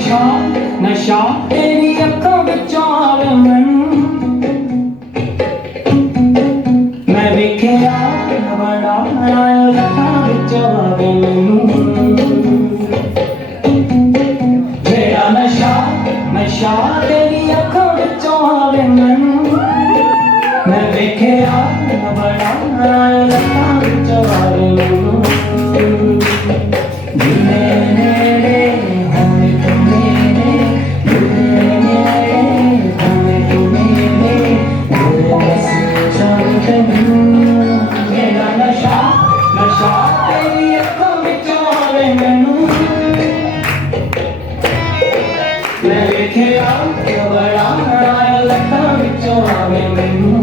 नशा नशा तेरी अखों विचों आवे मैनू मैं वेखिया बड़ा अखों विचों आवे मैनू जेड़ा नशा नशा तेरी अखों विचों आवे मैनू मैं वेखिया बड़ा अखों विचों आवे मैनू जेड़ा नशा नशा तेरी अखों विचों आवे मैनू मैं वेखिया बड़ा अखों विचों आवे मैनू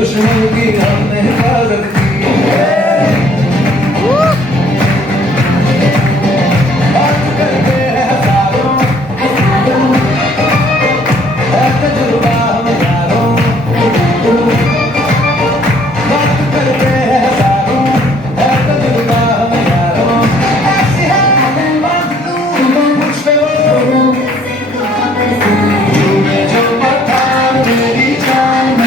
दुश्मन की हमने हिफाजत की बात करते हैं हजारों है तजुर्बा हम यारों बात करते हैं हजारों है तजुर्बा हम यारों ऐसी है हमें बात दूँ मुझ पे वो तूने जो पठान मेरी जान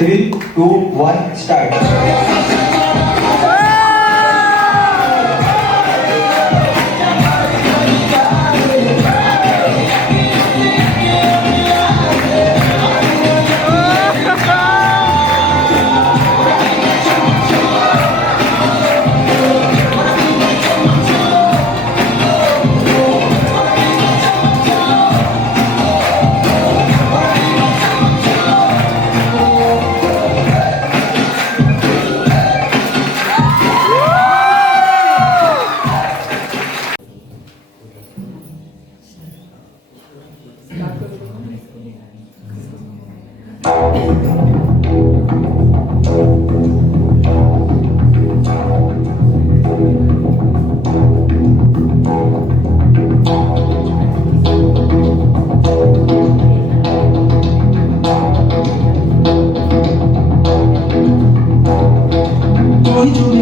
Three, two, one, start.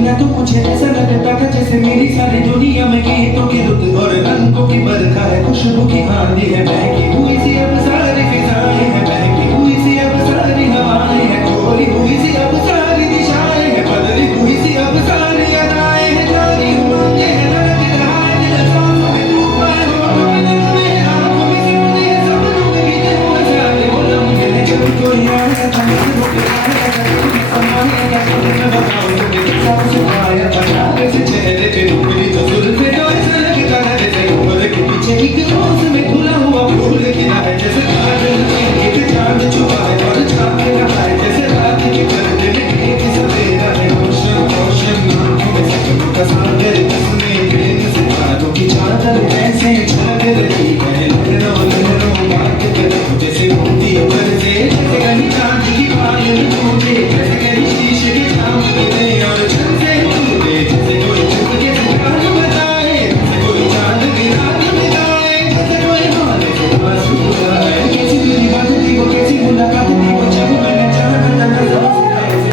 दुनिया तो मुझे ऐसा लगता था जैसे मेरी सारी दुनिया में गीतों की रुत और रंगों की बरखा है, खुशबू की आंधी है, महकी हुई सी अब सारी फिजाएं हैं, महकी हुई सी अब सारी हवाएं हैं, खोली हुई सी अब सारी दिशाएं हैं, बदली हुई सी अब सारी अदाएं हैं, जारी उमंगे हैं, धड़क रहा है दिल सांसों में डूबा है, होठों में नम है, आंखों में सिमटे हैं सपनों में बीते हुए सारे वो लम्हे हैं, जब कोई आया था मुझे रोके आया था, कभी समाया था, कभी मैं बताऊं तुम्हें सबसे आया था, प्यारे से चेहरे पे उभरी तो जुल्फे जो ऐसा लगता है जैसे उम्र के पीछे एक रोज में खुला हुआ फूल खिला है, जैसे काजल में एक चांद छुपा है और झांक रहा है, जैसे रात के पर्दे में एक सवेरा है, रोशन रोशन आंखों में सपनों का सागर, जिसमें प्रेम से बातों की चादर ऐसे छलक रही है, लहरों लहरों बात करे जैसे मोती बरसे, जैसे कहीं चांद की पायल टूटे, जैसे कहीं शीशे के जाम गिरे और छत से टूटे, जैसे कोई चुप के जान बताए, जैसे कोई चांद की रात बिताए, जैसे कोई हाले से पास हुआ है, कैसी तेरी बात थी वो, कैसी मुलाकात थी वो, जब मैंने चाहा था नजर से ऐसे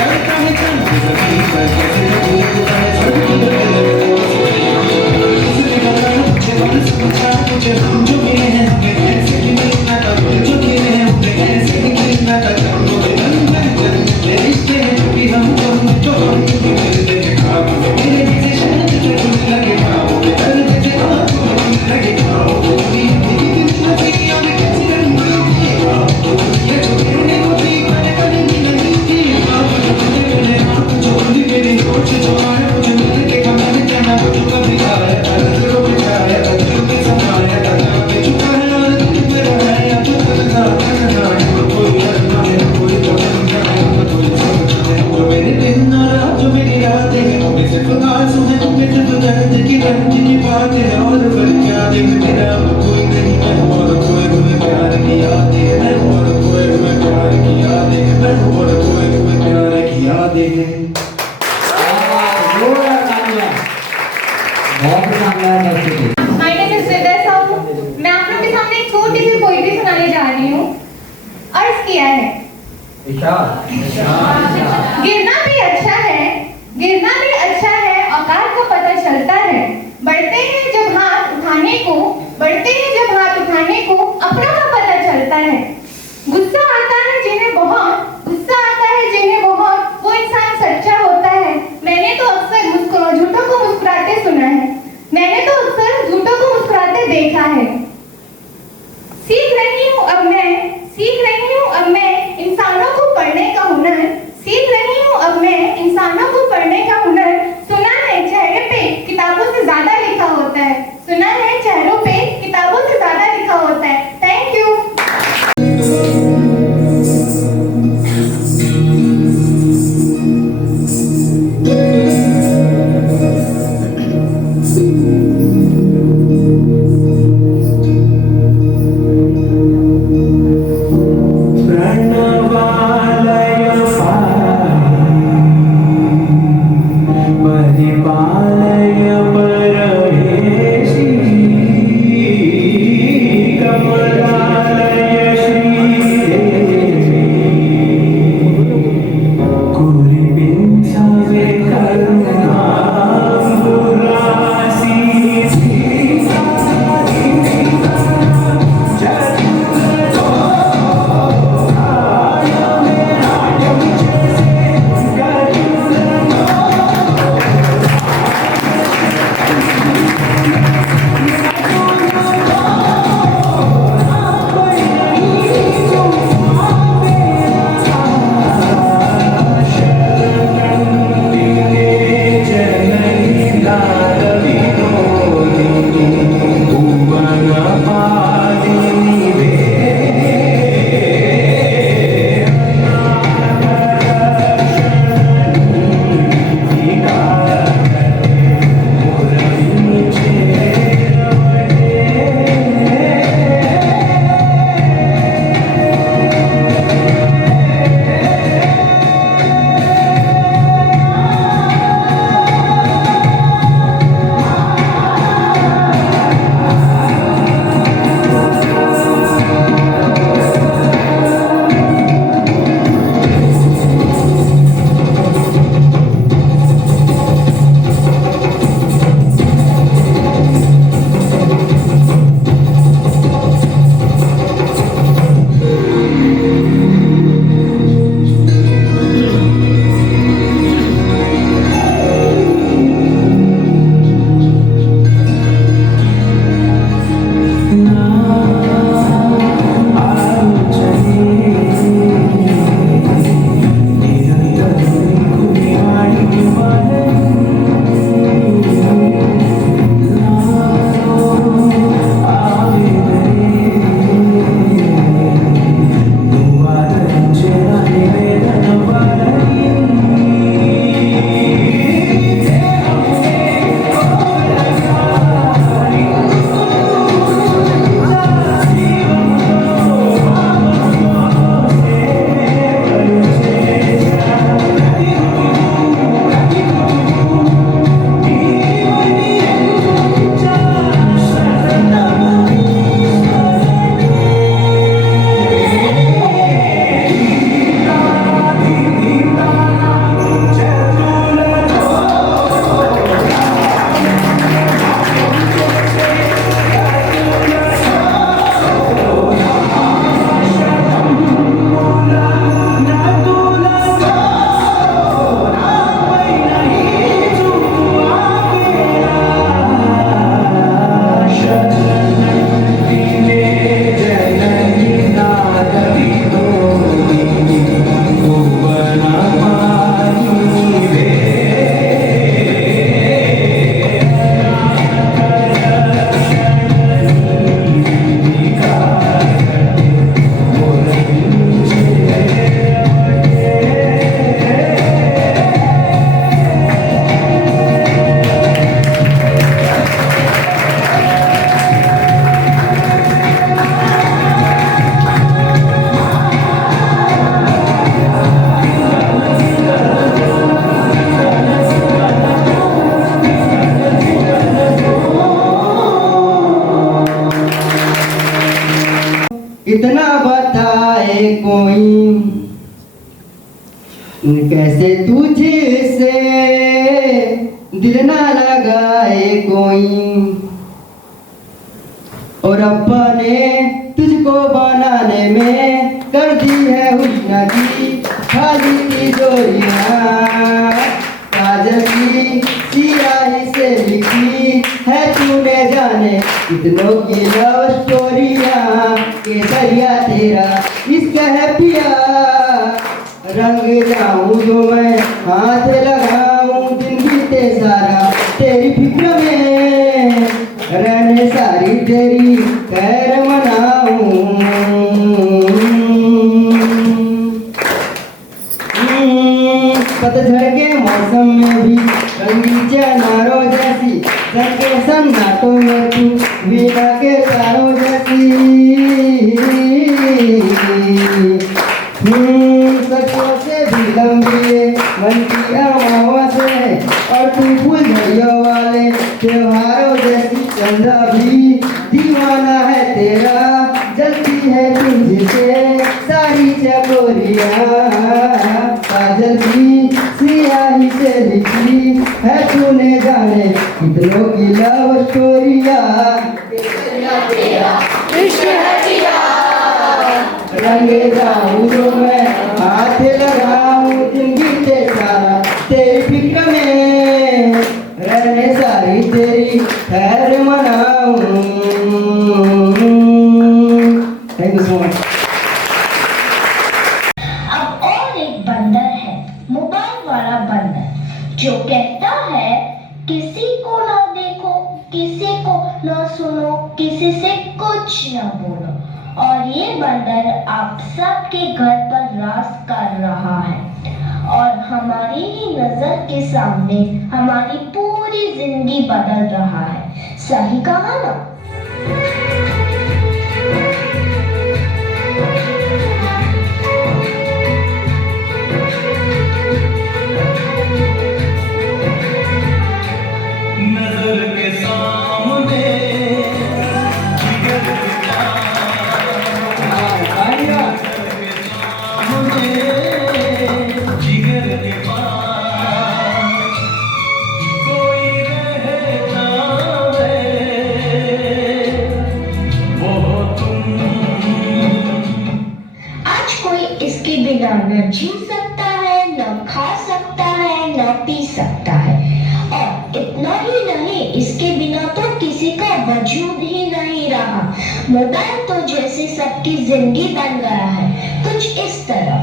करता है चांद जमीन पर, कैसे लगता है सड़क मुझे हम जो मिले हैं हमें ऐसे ही मिलना था, जो गिरे हैं उन्हें ऐसे ही मिलना था, जन्मों के बंधन जन्मों रिश्ते हैं जो कि हम जो हम भी मिलते हैं, ख्वाबों में मेरे जैसे शहद से खुलने लगे, ख्वाबों में दर्द से आंखों में खुलने लगे, ख्वाबों को दुनिया की कितनी नजरिया में कैसी रंगों की, ख्वाबों को दुनिया जो कहने को थी मैंने कभी भी नहीं थी, ख्वाबों जो मुझे मिले आंख जो खुली मेरी सोच जो आए मुझे मिल के मैंने कहना वो जो कभी आया था, नजरों में छाया था, दिल में समाया था, जाके चुका है और दिल में रहा तो तन्हा तन्हा है, कोई करना है कोई करना है, कोई समझना है, जो मेरे दिन और रात जो मेरी रातें हैं, उनमें सिर्फ आंसू हैं, उनमें सिर्फ दर्द की रंज की बातें हैं, और फिर क्या देख मेरा कोई नहीं, मैं हूँ और खोए हुए प्यार की यादें हैं, मैं हूँ और खोए हुए प्यार की यादें हैं, मैं हूँ और खोए हुए प्यार की यादें हैं। बहुत शानदार प्रस्तुति। My name is Vidya Sahu। मैं आप लोग के सामने एक छोटी सी पोएट्री सुनाने जा रही हूँ। अर्ज किया है, गिरना भी अच्छा है, गिरना भी अच्छा है, औकात का पता चलता है, बढ़ते हैं जब हाथ उठाने को, बढ़ते हैं जब हाथ उठाने को, अपना का पता चलता है, गुस्सा आता है जिन्हें बहुत, गुस्सा आता है जिन्हें बहुत, वो इंसान सच्चा होता है, मैंने तो अक्सर झूठों को मुस्कुराते सुना है, मैंने तो अक्सर झूठों को मुस्कुराते देखा है, सीख रही हूँ अब मैं इंसानों को पढ़ने का हुनर, सीख रही हूँ अब मैं इंसानों को पढ़ने का हुनर, सुना है चेहरे पे किताबों से ज्यादा लिखा होता है, सुना है चेहरों पे किताबों से ज्यादा लिखा होता है। Thank you. परिपालय परमेशी इतना बताए कोई कैसे तुझसे दिल ना लगाए कोई। और अब्बा ने तुझको बनाने में कर दी है हुस्न की खाली तिजोरियां। काजल की सियाही से लिखी है तूने जाने कितनों की लव स्टोरियां। केसरिया तेरा इश्क है पिया, रंग जाऊं जो मैं हाथ लगाऊं दिन बीते सारा तेरी फिक्र में रहने सारी तेरी खैर मनाऊं। पतझड़ के मौसम में भी रंगी चनारों जैसी रंगे सन्नाटों में तू वीणा के तारों जैसी। सदियों से भी लंबी मन की हवाओं से और तू फुलझड़ियों वाले त्योहारों जैसी। चंदा भी दीवाना है तेरा, जलती है तुझसे सारी चकोरियां। काजल की सियाही से लिखी है तूने जाने कितनों की लव स्टोरियां। रंगे जाऊं जो मैं हाथ लगाऊं दिन बीते सारा तेरी फिक्र में रहने सारी तेरी खैर मनाऊं। Thank you so much. अब और एक बंदर है, मोबाइल वाला बंदर, जो कहता है किसी को ना देखो, किसी को ना सुनो, किसी से कुछ ना बोलो। और ये बंदर आप सबके घर पर राज कर रहा है और हमारी ही नजर के सामने हमारी पूरी जिंदगी बदल रहा है। सही कहा ना? नजर के सामने जिगर के जिगर के पास कोई रहता है वो तुम। आज कोई इसके बिना न जी सकता है, न खा सकता है, न पी सकता है। और इतना ही नहीं, इसके बिना तो किसी का वजूद ही नहीं रहा। मोबाइल तो जैसे सबकी जिंदगी बन गया है, कुछ इस तरह।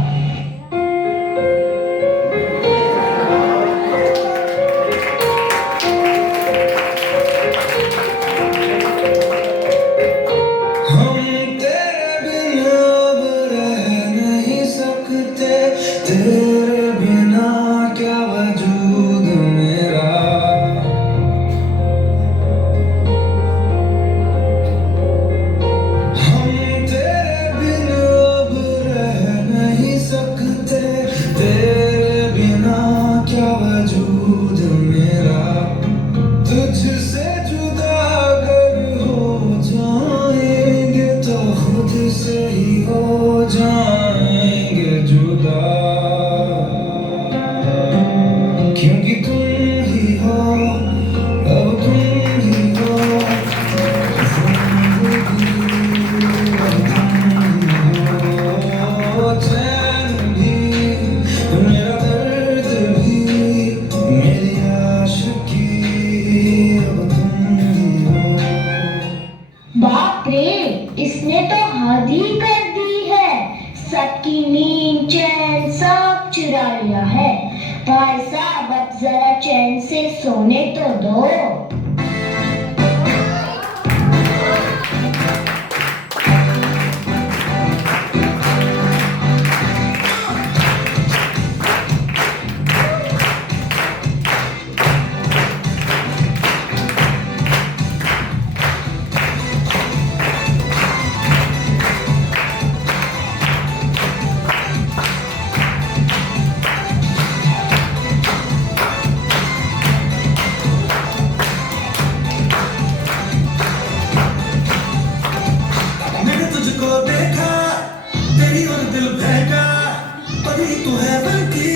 हम तेरे बिना अब रह नहीं सकते, तेरे बिना क्या वजूद मेरा। हम तेरे बिना अब रह नहीं सकते, तेरे बिना क्या वजूद मेरा। तुझसे जुदा अगर हो जाएंगे तो खुद से ही हो जाएंगे जुदा। क्योंकि तुम ही हो, अब तुम ही हो जिंदगी, अब तुम ही हो चैन भी, मेरा दर्द भी, मेरी आशिकी, अब तुम ही हो। बाप रे, इसने तो हद ही कर दी है। सबकी नींद चैन सब चुरा लिया है। भाई साहब, अब जरा चैन से सोने तो दो। मैंने तुझको देखा महका परी तू है बनती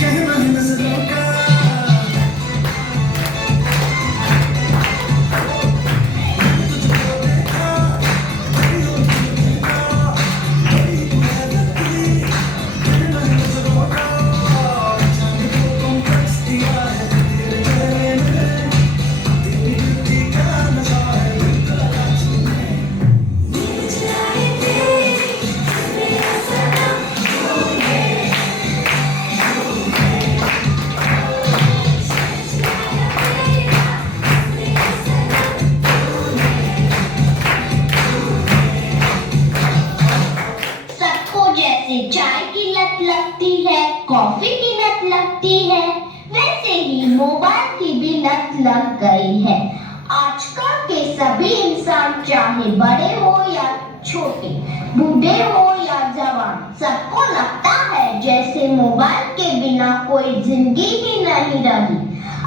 कहना है नजरों का सबको जैसे चाय की लत लगती है, कॉफी की लत लगती है, वैसे ही मोबाइल की भी लत लग गई है। आजकल के सभी इंसान चाहे बड़े हो या छोटे, बूढ़े हो या जवान, सबको लगता है जैसे मोबाइल के बिना कोई जिंदगी ही नहीं रही।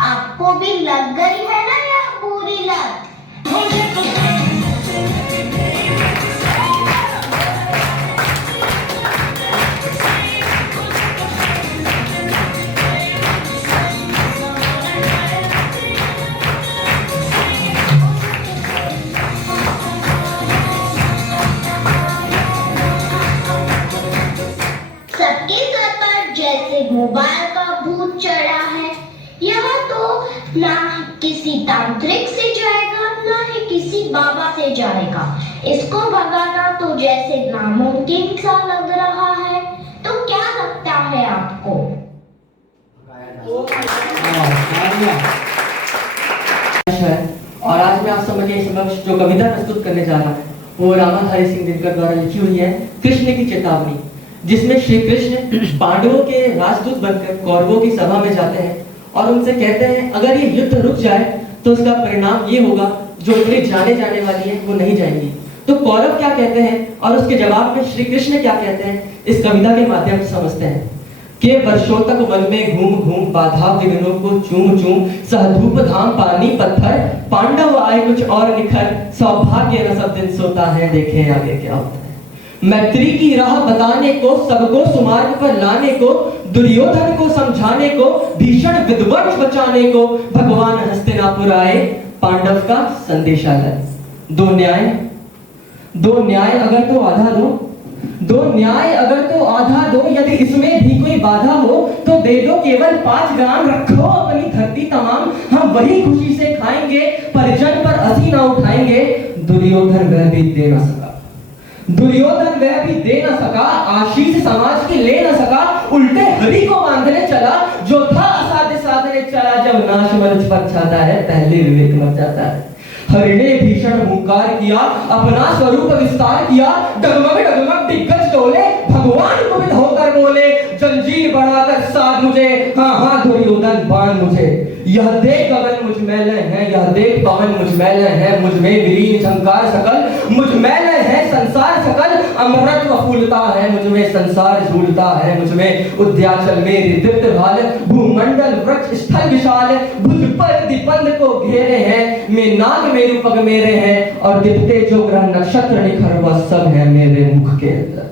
आपको भी लग गई है ना यह बुरी लत? सबके सर पर जैसे मोबाइल का भूत चढ़ा है। यह तो ना किसी तांत्रिक से जाएगा, ना ही किसी बाबा से जाएगा। इसको भगाना तो जैसे नामुमकिन सा लग रहा है। तो क्या लगता है आपको? और आज मैं आप समझिए समक्ष जो कविता प्रस्तुत करने जा रहा हूँ वो रामाधारी सिंह दिनकर द्वारा लिखी हुई है कृष्ण की चेतावनी, जिसमें श्री कृष्ण पांडवों के राजदूत बनकर कौरवों की सभा में जाते हैं और उनसे कहते हैं अगर ये युद्ध रुक जाए तो उसका परिणाम ये होगा जो मेरी जाने जाने वाली है वो नहीं जाएंगी। तो कौरव क्या कहते हैं और उसके जवाब में श्री कृष्ण क्या कहते हैं इस कविता के माध्यम से समझते हैं कि वर्षों तक वन में घूम घूम बाधा विघ्नों को चूम चूम सहधूप धाम पानी पत्थर पांडव आए कुछ और निखर सौभाग्य न सब दिन सोता है देखे आगे क्या होता है। मैत्री की राह बताने को सबको सुमार्ग पर लाने को दुर्योधन को समझाने को भीषण विध्वंस बचाने को भगवान हस्तिनापुर आए पांडव का संदेशा लाए। दो न्याय अगर तो आधा दो न्याय अगर तो आधा दो, यदि इसमें भी कोई बाधा हो तो दे दो केवल 5 ग्राम, रखो अपनी धरती तमाम, हम वही खुशी से खाएंगे परिजन पर हंसी ना उठाएंगे। दुर्योधन वह भी दे ना सका आशीष समाज की ले ना सका, उल्टे हरि को बांधने चला जो था असाध्य साधने चला। जब नाश मंच पर छाता है पहले विवेक मर जाता है। हरि ने भीषण हुंकार किया अपना स्वरूप विस्तार किया, डगमग दिग्गज डोले भगवान कुपित होकर बोले जंजीर बढ़ाकर साध मुझे, हाँ दुर्योधन बांध मुझे। यह देख गगन मुझ मैल है, यह देख पवन मुझ मैल है, मुझ में विलीन झंकार सकल, मुझ मैल है संसार सकल, अमृत फूलता है मुझ में संसार झूलता है, मुझ में उद्याचल में रिदित भाल, भूमंडल वृक्ष स्थल विशाल, भुज पर दिपंद को घेरे हैं, मैं नाग मेरु पग मेरे हैं, और दिखते जो ग्रह नक्षत्र निखर वह सब है मेरे मुख के अंदर।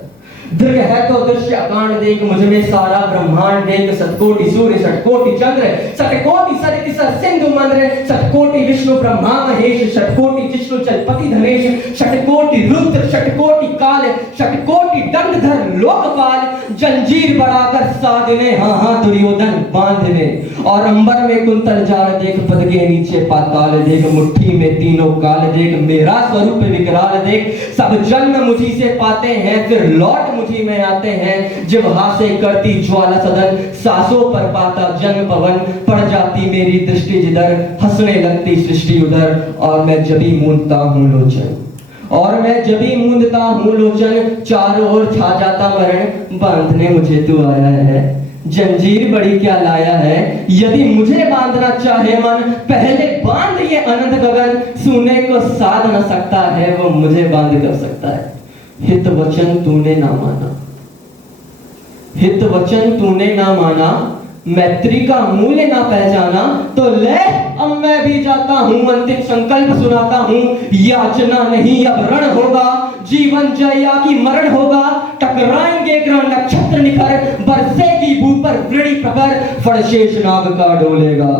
दृढ़ है तो दृश्य अकांड देख, मुझ में सारा ब्रह्मांड देख, सतकोटि सूर्य षटकोटि चंद्र, षटकोटि सरित सिंधु मंद्र, षटकोटि विष्णु ब्रह्मा महेश, षटकोटि जिष्णु जलपति धनेश, षटकोटि रुद्र षटकोटि काल, षटकोटि दंडधर लोकपाल, जंजीर बढ़ाकर साधने, हाँ दुर्योधन बांधने। और अंबर में कुंतल जाल देख, पद के नीचे पाताल देख, मुट्ठी में तीनों काल देख, मेरा स्वरूप विकराल देख, सब जन्म मुझी से पाते हैं फिर लौट मुझी में आते हैं। जिह्वा से करती ज्वाला सदन, सांसों पर पाता जन्म पवन, पड़ जाती मेरी दृष्टि जिधर, हंसने लगती सृष्टि उधर, और मैं जभी मूंदता हूँ लोचन, चारों ओर छा जाता मरण, बांधने मुझे तू आया है। जंजीर बड़ी क्या लाया है, यदि मुझे बांधना चाहे मन, पहले बांध ये अनंत गगन, सुने को साध न सकता है वो मुझे बांध कर सकता है। हित वचन तूने ना माना, मैत्री का मूल्य ना पहचाना, तो ले अब मैं भी जाता हूँ, अंतिम संकल्प सुनाता हूँ। याचना नहीं अब रण होगा, जीवन जया की मरण होगा। टकराएंगे ग्रह नक्षत्र निखर, बरसेगी भू पर वृणी प्रखर। फणशेष नाग का डोलेगा,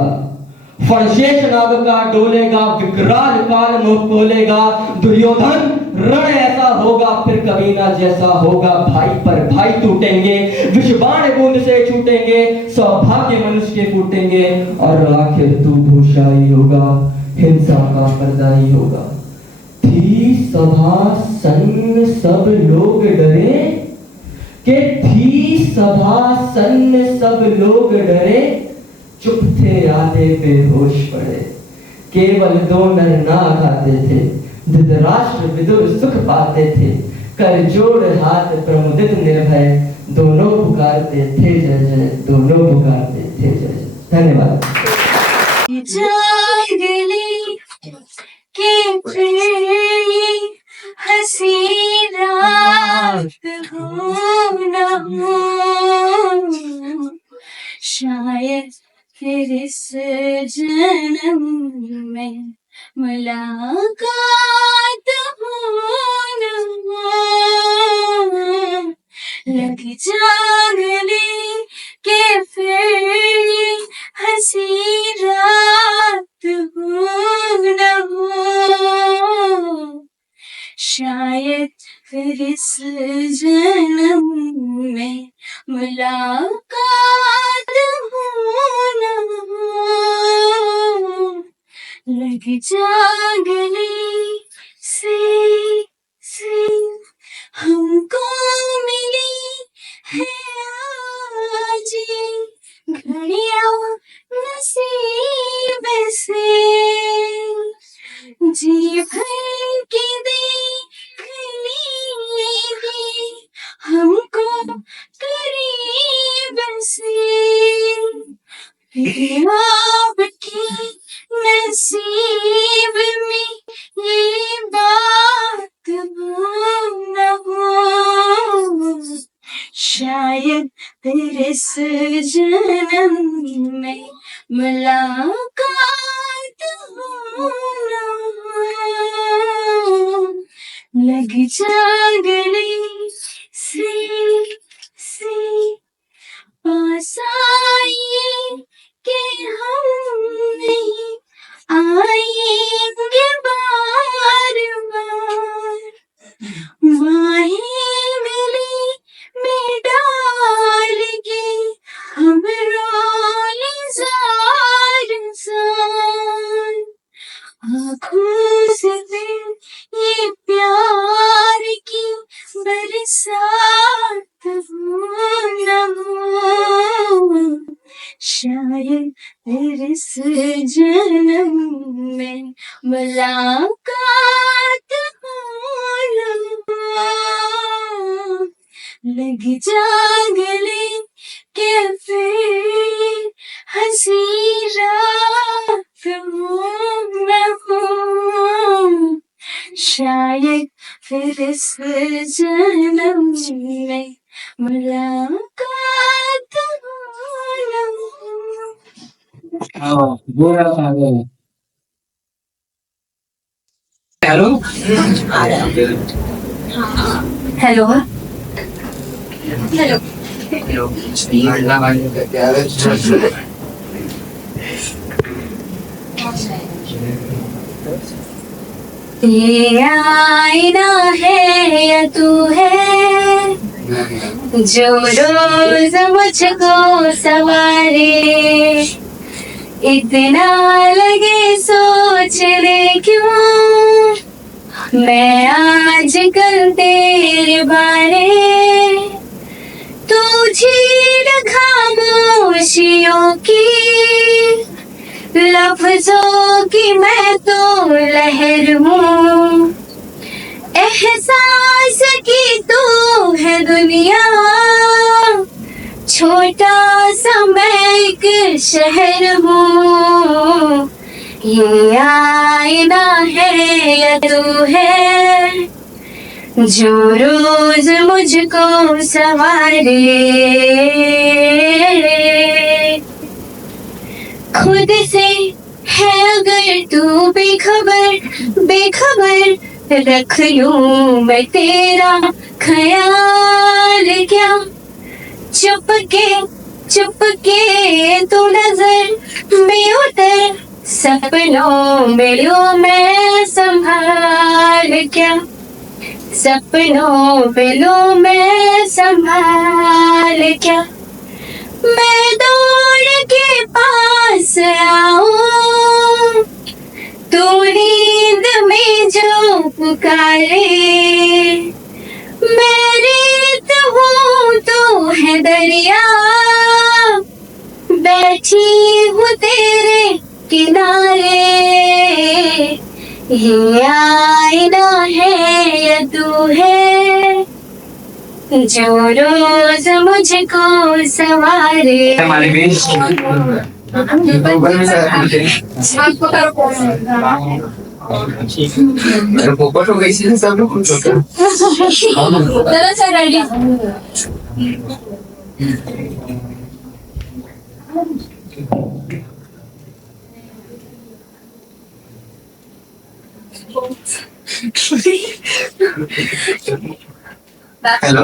फणशेष नाग का डोलेगा, विकराल काल मुख खोलेगा। दुर्योधन रण ऐसा होगा फिर कभी ना जैसा होगा। भाई पर भाई टूटेंगे, विषबाण बूंद से छूटेंगे। सौभाग्य मनुष्य के फूटेंगे, और आखिर तू भूषाई होगा, हिंसा का पर्दाई होगा। थी सभा सन्न सब लोग डरे, के थी सभा सन्न सब लोग डरे। चुप थे आधे बेहोश पड़े, केवल दो नर नाग आते थे। धृतराष्ट्र विदुर सुख पाते थे, कर जोड़ हाथ प्रमुदित निर्भय। दोनों पुकारते थे जय जय, दोनों पुकारते थे जय जय। धन्यवाद। जागली के फिर हंसी रात हो न हो, शायद फिर इस जन्म में मुलाकात हो न हो। लग जागली के फिर हंसी रात हो न हो, शायद फिर इस जन्म में मुलाकात हो न हो। लग जागली से हमको मिली है आज घड़ियां नसीब से। जी भर के देखने भी हमको करीब से। फिर आपके नसीब में ये बात न हो, शायद फिर इस जन्म में मुलाकात हो न हो। लग जागली से पास आइए कि हम नहीं आएंगे बार बार। माही मिली में डाल के हम रोले जार जार। आँखों से फिर ये प्यार की बरसात हो न हो, शायद फिर इस जन्म में मुलाकात हो न हो। लग जागले के फिर हंसी रात हो न हो, शायद फिर इस जन्म में मुलाकात हो न हो। बुरा सागर हेलो हेलो हेलो ये आईना है या तू है, जो रोज मुझको सवारे। इतना लगे सोचने क्यों मैं आजकल तेरे बारे। तू झील खामोशियों की, लफ्जों की मैं तो लहर हूँ। एहसास की तू है दुनिया, छोटा सा मैं एक शहर हूँ। ये आईना है या तू है, जो रोज मुझको सवारे। खुद से है अगर तू बेखबर बेखबर रख लूं मैं तेरा ख्याल क्या, चुपके तू नजर में उतर, सपनों में लूं मैं संभाल क्या, सपनों में लूं मैं संभाल क्या। मैं दौड़ के पास आऊं, तू नींद में जो पुकारे, मैं रेत हूँ तू है दरिया, बैठी हूँ तेरे किनारे, ये आईना है या तू है जो रोज मुझको सवारे। हमारे बीच पोपट हो गई थी सब लोग कुछ होता चलो सर रेडी। हेलो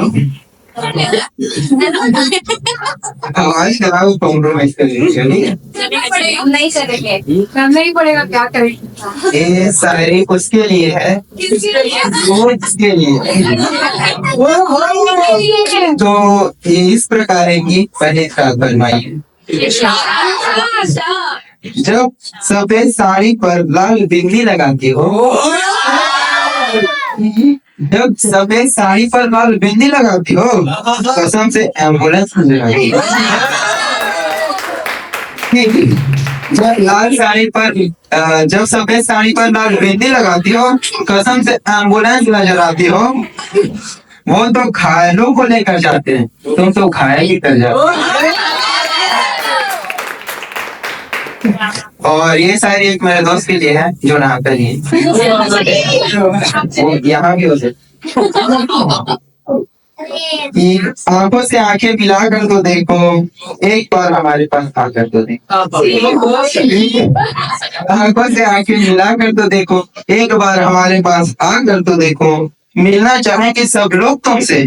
आवाज खराब कॉम्प्रोमाइज कर लीजिए। नहीं करेंगे, करना ही पड़ेगा, क्या करें। ये शायरी उसके लिए है, वो इसके लिए तो ये इस प्रकार है कि पहले राग फरमाइए। जब सफेद साड़ी पर लाल बिंदी लगाती हो, जब सफेद साड़ी पर लाल बिंदी लगाती हो, कसम से एम्बुलेंस लगाती हो। जब लाल साड़ी पर जब सफेद साड़ी पर लाल बिंदी लगाती हो, कसम से एम्बुलेंस नजर आती हो। वो तो घायलों को लेकर जाते हैं, तुम तो घायल ही कर जाते। और ये सारी एक मेरे दोस्त के लिए है जो नहा कर ही वो यहाँ भी हो सकती। आंखों से आंखें मिलाकर तो देखो, एक बार हमारे पास आकर तो देखो। आंखों से आंखें मिलाकर तो देखो, एक बार हमारे पास आकर तो देखो। मिलना चाहेंगे सब लोग तुमसे,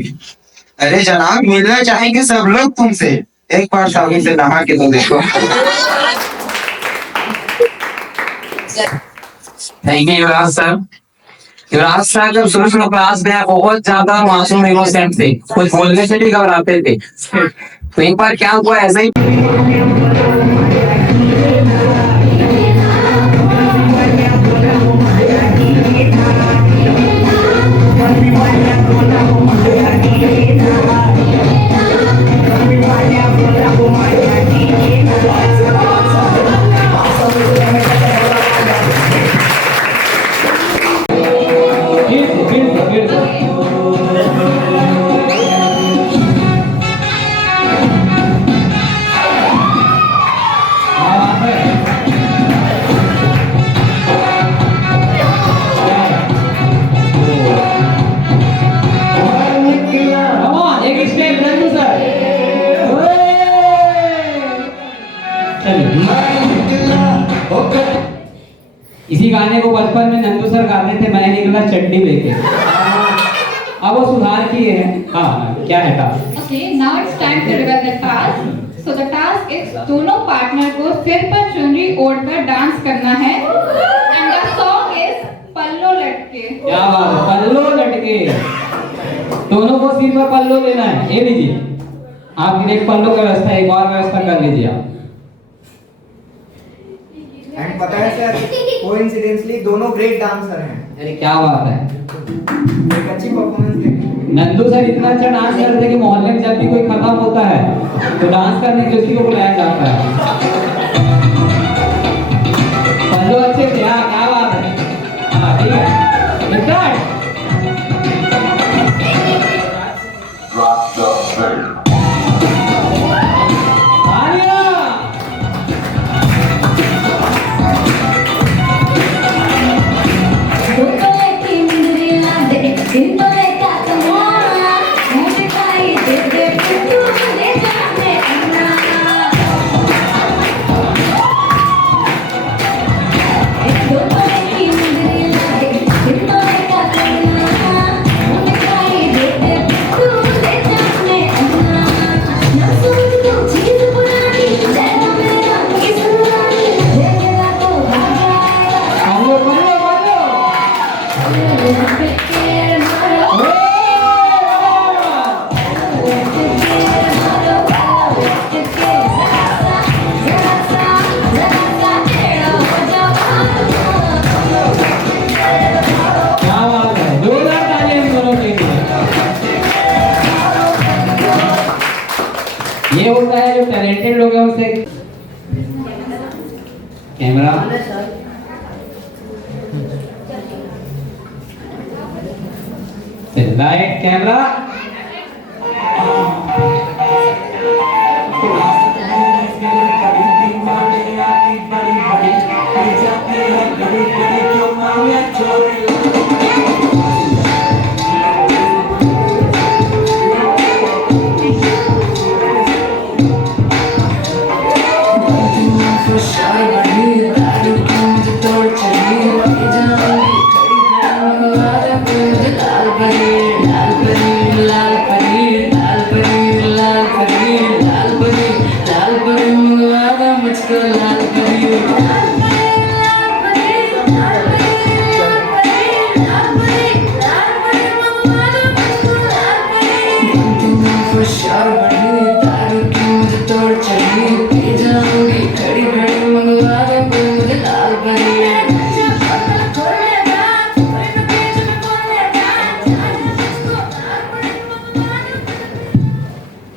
अरे जनाब मिलना चाहेंगे सब लोग तुमसे, एक बार साबुन से नहा के तो देखो। Thank you Yuvraj sir. Yuvraj sir जब शुरू शुरू क्लास में बहुत ज्यादा मासूम इनोसेंट थे, कुछ बोलने से भी घबराते थे। तो एक बार क्या हुआ ऐसा ही इसी गाने को बचपन में नंदू सर गाते थे, मैं निकला चड्डी लेके। अब वो सुधार किए हैं। हाँ, क्या है task? Okay, now it's time to reveal the task. So the task is दोनों पार्टनर को सिर पर चुनरी ओढ़कर डांस करना है। And the song is पल्लो लटके। क्या बात है, पल्लो लटके। दोनों को सिर पर पल्लो लेना है। ये लीजिए, आपकी एक पल्लो का व्यवस्था, एक और व्यवस्था कर लीजिए आप। एंड पता है सर, कोइंसिडेंटली दोनों ग्रेट डांसर हैं। अरे क्या बात है, एक अच्छी परफॉर्मेंस देखी। नंदू सर इतना अच्छा डांस करते हैं कि मोहल्ले में जब भी कोई खत्म होता है तो डांस करने के लिए उसी को बुलाया जाता है। पल्लो अच्छे थे, हाँ क्या बात है। हाँ ठीक है, स्टार्ट। ये होता है जो टैलेंटेड लोग हैं उनसे कैमरा लाइट कैमरा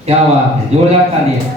क्या बात है, जोरदार तालियां।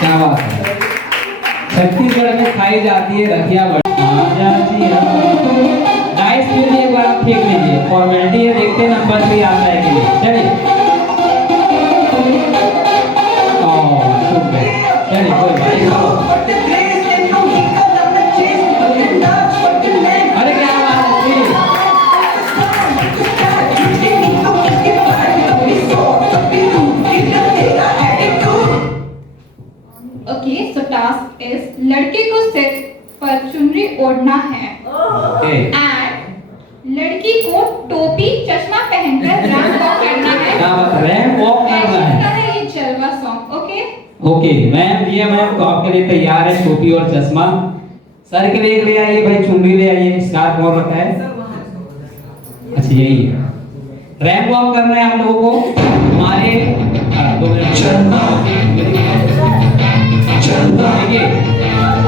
क्या बात है, छत्तीसगढ़ में खाई जाती है रखिया डाइस के लिए एक बार आप फेंक लीजिए, फॉर्मेलिटी है, देखते हैं नंबर भी आता है कि नहीं। चलिए चलिए कोई बात अरे क्या बात है। ओके, सो टास्क इज लड़के को सिर पर चुनरी ओढ़ना है एंड लड़की को टोपी चश्मा पहनकर रैंप वॉक करना है। रैंप वॉक करना है, ये जलवा सॉन्ग। ओके ओके मैम, दिया मैम तो आपके लिए तैयार है टोपी और चश्मा। सर के लिए ले आइए भाई, चुनरी ले आइए, स्कार्फ और रखा है। अच्छा यही है, रैंप वॉक करना है आप लोगों को। हमारे 2 मिनट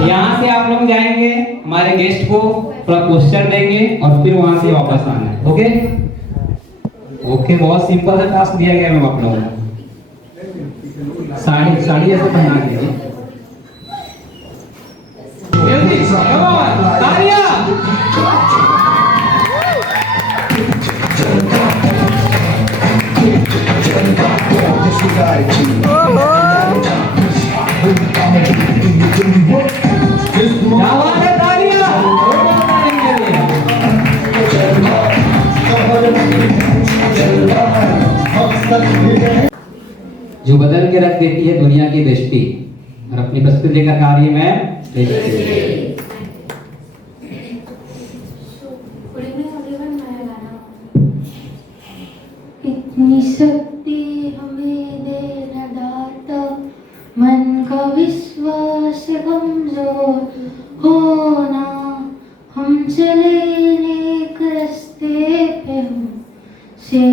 यहाँ से आप लोग जाएंगे, हमारे गेस्ट को थोड़ा पोस्टर देंगे और फिर वहां से वापस आना है। ओके ओके, बहुत सिंपल सा टास्क दिया गया है आप लोगों को। साड़ी ऐसे पहना दीजिए, जल्दी कम ऑन, तालियां। जो बदल के रख देती है दुनिया की दृष्टि और अपनी प्रस्तुति लेकर कार्य में इतनी शक्ति हमें दे न दाता, मन का विश्वास कमजोर होना, हम चले नेक रास्ते पे से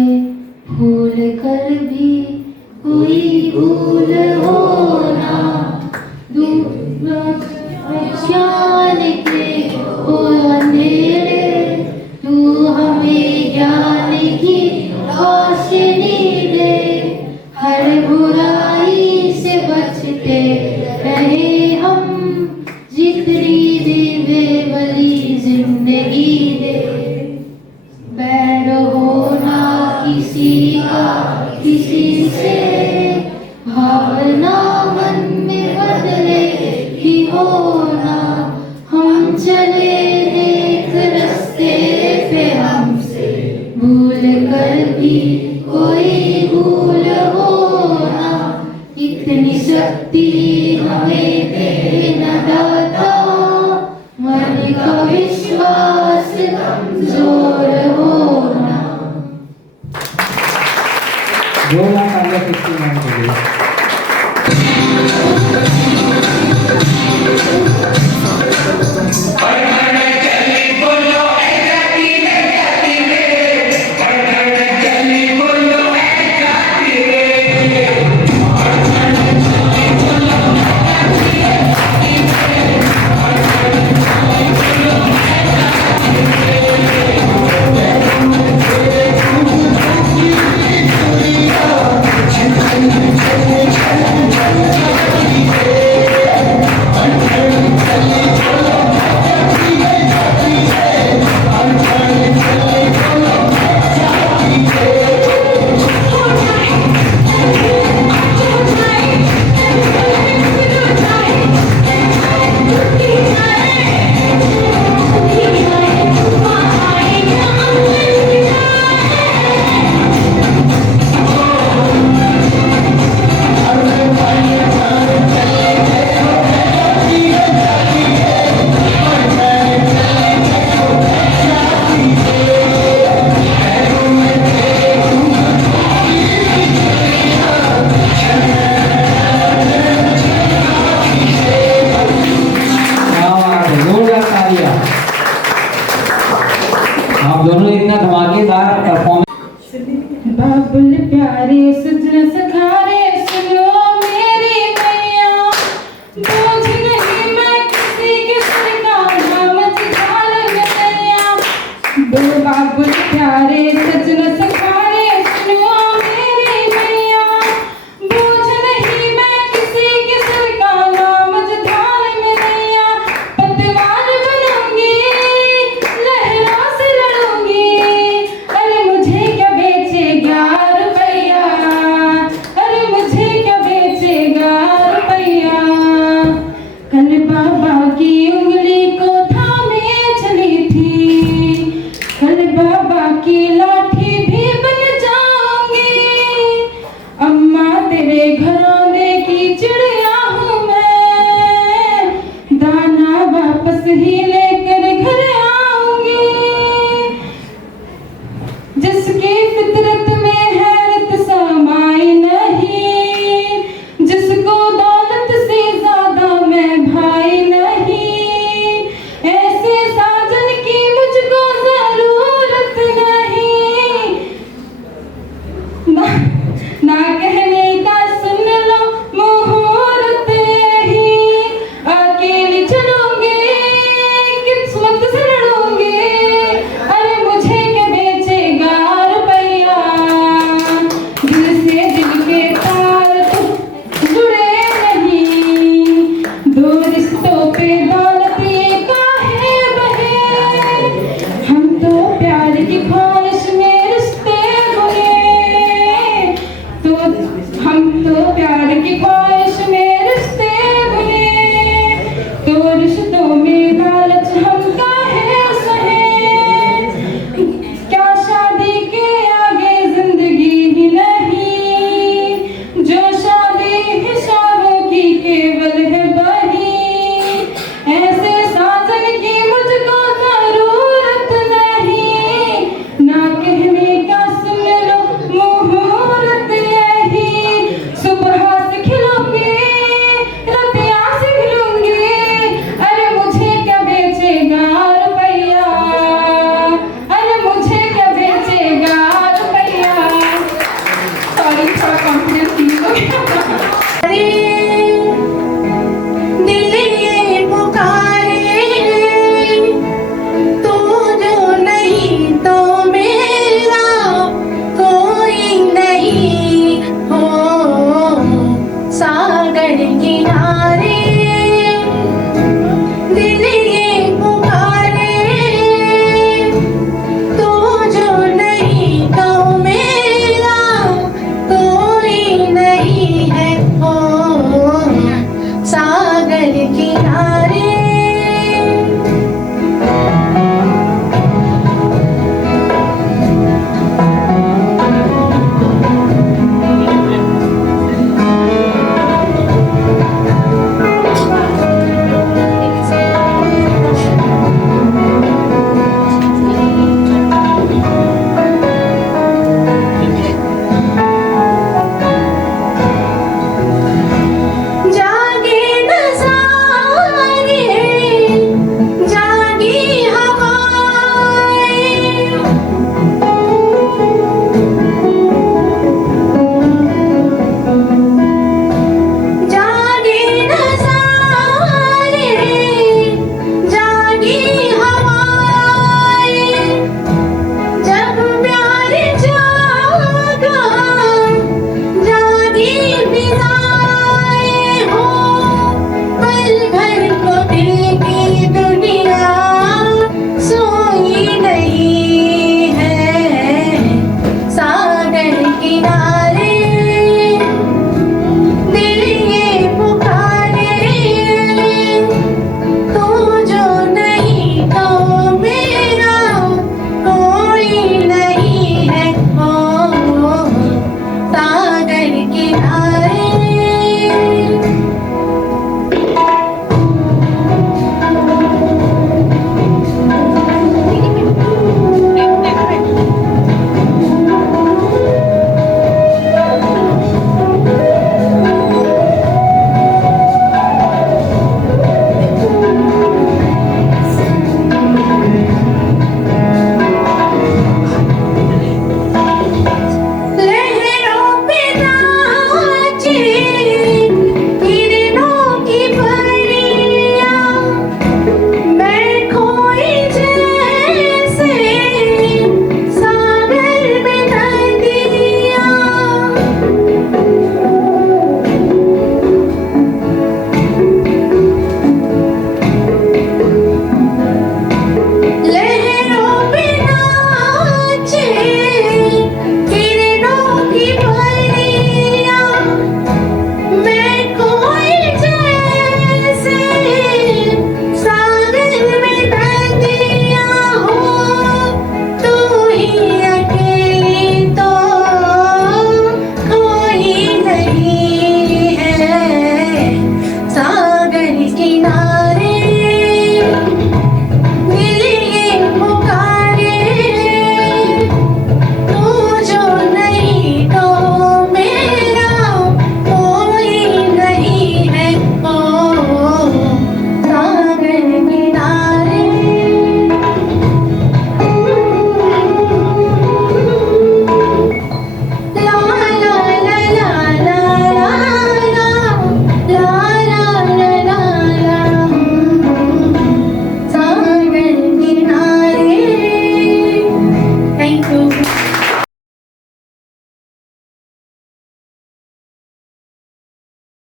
भूल कर भी कोई भूल होना, दूर ज्ञान के ओ अंधेरे, तू हमें ज्ञान की रोशनी दे, हर बुराई से बचते रहे हम, जितनी दिव्य बलि जिंदगी दे। बैर होना किसी का किसी से, भावना मन में बदले ही होना। हम चले नेक रास्ते पे हमसे भूल कर भी कोई भूल होना। इतनी शक्ति हमें दे न दाता, मन का विश्वास कमजोर होना। जोरदार तालियां किसकी मैम के लिए। आप दोनों इतना धमाकेदार परफॉर्मेंस। बाबुल प्यारे सजन सखारे सुनो मेरी मैया, बोझ नहीं मैं किसी के सर का नामच ढाल गया। बाबुल प्यारे सजन सखारे सुनो मेरी मैया, बोझ नहीं मैं किसी के सर का नामच ढाल गया। पतवार बनूंगी लहरों से लड़ूंगी, अरे मुझे क्या बेचेगा रुपया, अरे मुझे क्या बेचेगा रुपया। कल बाबा की उंगली को थामे चली थी, कल बाबा की लाठी भी बन जाऊंगी। अम्मा तेरे घरौंदे की चिड़िया हूँ मैं, दाना वापस ही ले